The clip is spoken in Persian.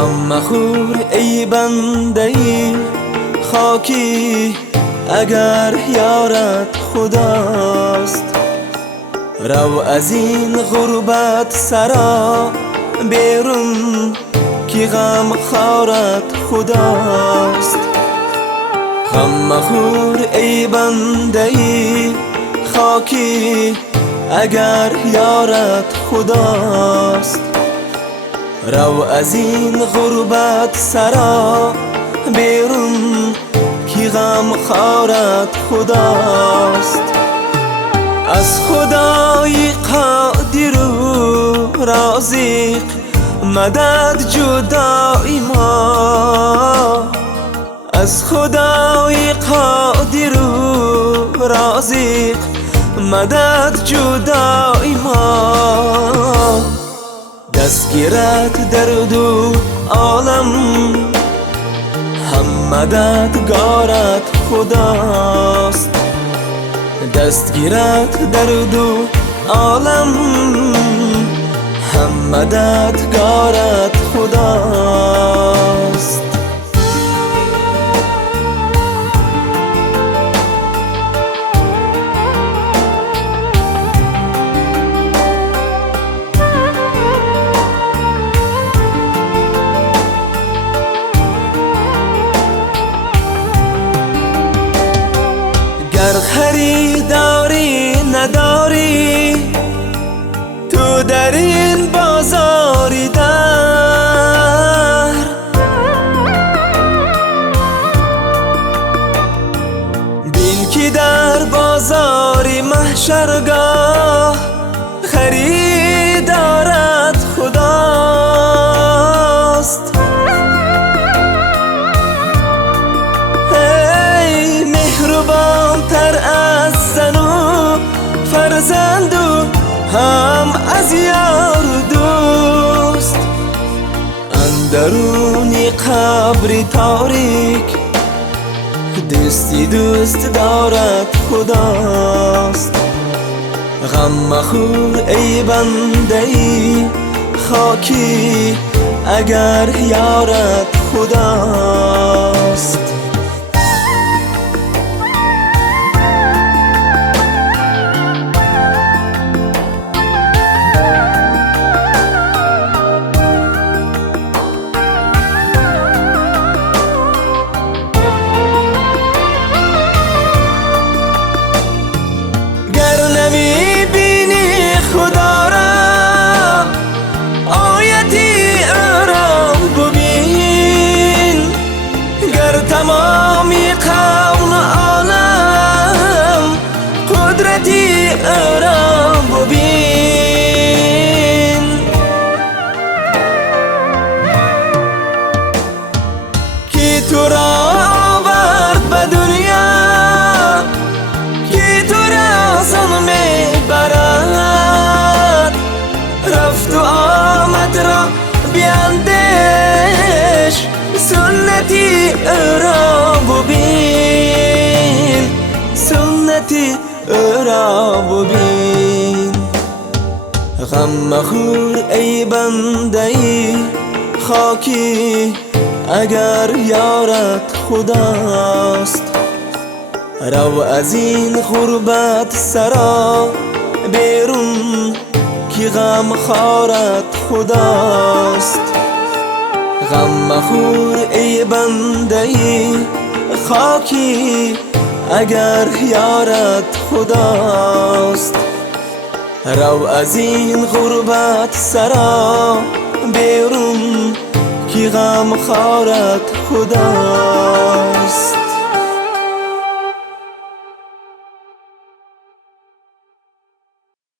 غم مخور ای بنده ای خاکی، اگر یارت خداست. رو از این غربت سرا بیرون، کی غم خارت خداست. غم مخور ای بنده ای خاکی، اگر یارت خداست. رو از این غربت سرا بیرون، کی غم خارت خداست. از خدای قادر و رازق مدد جدای ما. از خدای قادر و رازق مدد جدای ما. دست گیرد در دو عالم، هم مددگارت خداست. دست گیرد در دو عالم، هم مددگارت خداست. گر خریداری نداری تو در این بازاری در، بین که در بازاری محشرگاه خریدارت خداست. ای مهربان تر از زن و فرزند و هم از یار و دوست. اندرونی قبر تاریک دستی دوست دارد خداست. غم مخور ای بنده ای خاکی، اگر یارت خداست. تمامی کون عالم قدرتی را ببین. کی تو را آورد به دنیا، کی تو را زن میبرد. رفت و آمد را بیندیش، سنتی را ببین. سنتی را ببین. غم مخور ای بنده ای خاکی، اگر یارت خداست. رو از این غربت سرا بیرون، کی غم خارت خداست. غم مخور ای بنده ای خاکی، اگر یارت خداست. رو از این غربت سرا بیرون، کی غم خارت خداست.